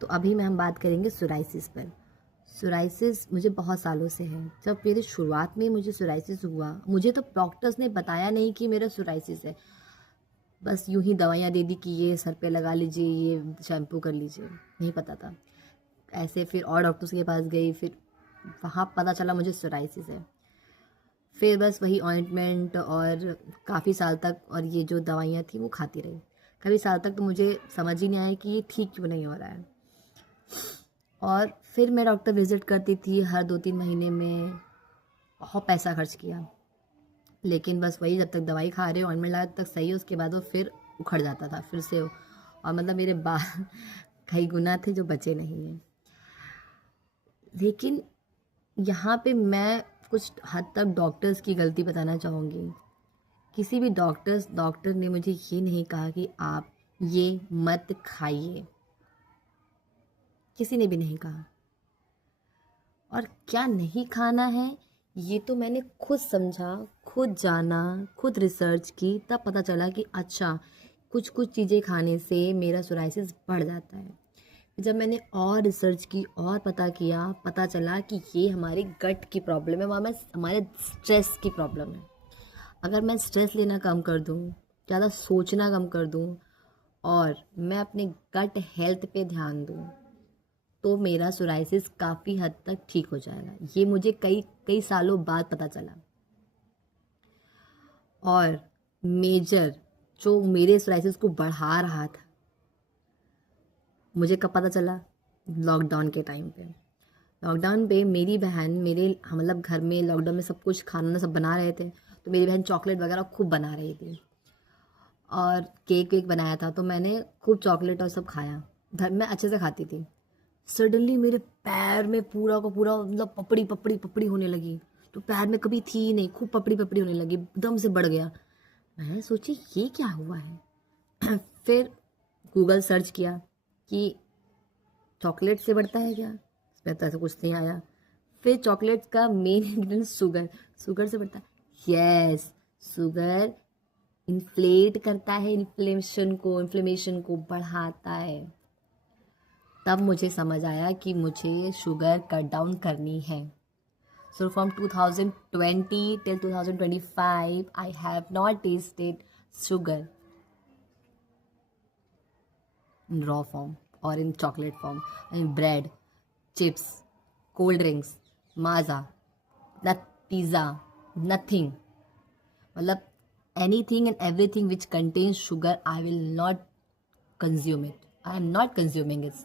तो अभी में हम बात करेंगे सोराइसिस पर। सोराइसिस मुझे बहुत सालों से है। जब मेरे शुरुआत में मुझे सोराइसिस हुआ, मुझे तो डॉक्टर्स ने बताया नहीं कि मेरा सोराइसिस है, बस यूं ही दवाइयाँ दे दी कि ये सर पे लगा लीजिए, ये शैम्पू कर लीजिए, नहीं पता था। ऐसे फिर और डॉक्टर्स के पास गई, फिर वहाँ पता चला मुझे सोराइसिस है। फिर बस वही ऑइंटमेंट और काफ़ी साल तक, और ये जो दवाइयाँ थी वो खाती रही। काफ़ी साल तक तो मुझे समझ ही नहीं आया कि ये ठीक क्यों नहीं हो रहा है। और फिर मैं डॉक्टर विज़िट करती थी हर 2-3 महीने में, बहुत पैसा खर्च किया, लेकिन बस वही, जब तक दवाई खा रहे हो, ऑइंटमेंट लगा, तब तक सही है। उसके बाद वो फिर उखड़ जाता था फिर से, और मतलब मेरे बाल कई गुना थे जो बचे नहीं हैं। लेकिन यहाँ पे मैं कुछ हद तक डॉक्टर्स की गलती बताना चाहूँगी। किसी भी डॉक्टर ने मुझे ये नहीं कहा कि आप ये मत खाइए, किसी ने भी नहीं कहा। और क्या नहीं खाना है, ये तो मैंने खुद समझा, खुद जाना, खुद रिसर्च की, तब पता चला कि अच्छा, कुछ कुछ चीज़ें खाने से मेरा सोराइसिस बढ़ जाता है। जब मैंने और रिसर्च की और पता किया, पता चला कि ये हमारे गट की प्रॉब्लम है, वहाँ हमारे स्ट्रेस की प्रॉब्लम है। अगर मैं स्ट्रेस लेना कम कर दूँ, ज़्यादा सोचना कम कर दूँ, और मैं अपने गट हेल्थ पे ध्यान दूँ, तो मेरा सोराइसिस काफ़ी हद तक ठीक हो जाएगा। ये मुझे कई कई सालों बाद पता चला। और मेजर जो मेरे सोराइसिस को बढ़ा रहा था, मुझे कब पता चला? लॉकडाउन के टाइम पे। लॉकडाउन पे मेरी बहन, मेरे मतलब घर में लॉकडाउन में सब कुछ खाना सब बना रहे थे, तो मेरी बहन चॉकलेट वगैरह खूब बना रही थी, और केक वेक बनाया था, तो मैंने खूब चॉकलेट और सब खाया। घर में अच्छे से खाती थी। सडनली मेरे पैर में पूरा का पूरा मतलब पपड़ी पपड़ी पपड़ी होने लगी। तो पैर में कभी थी ही नहीं, खूब पपड़ी पपड़ी होने लगी, एकदम से बढ़ गया। मैं सोची ये क्या हुआ है। फिर गूगल सर्च किया कि चॉकलेट से बढ़ता है क्या, इसमें तो ऐसा कुछ नहीं आया। फिर चॉकलेट का मेन इंग्रेडिएंट शुगर, शुगर से बढ़ता है। यस, शुगर इन्फ्लेट करता है, इन्फ्लेमेशन को बढ़ाता है। तब मुझे समझ आया कि मुझे शुगर कट डाउन करनी है। So from 2020 till 2025 I have not tasted sugar in raw form or in chocolate form, in bread, chips, cold drinks, maza, nut, pizza, nothing. मतलब anything and everything which contains sugar I will not consume it. I am not consuming it.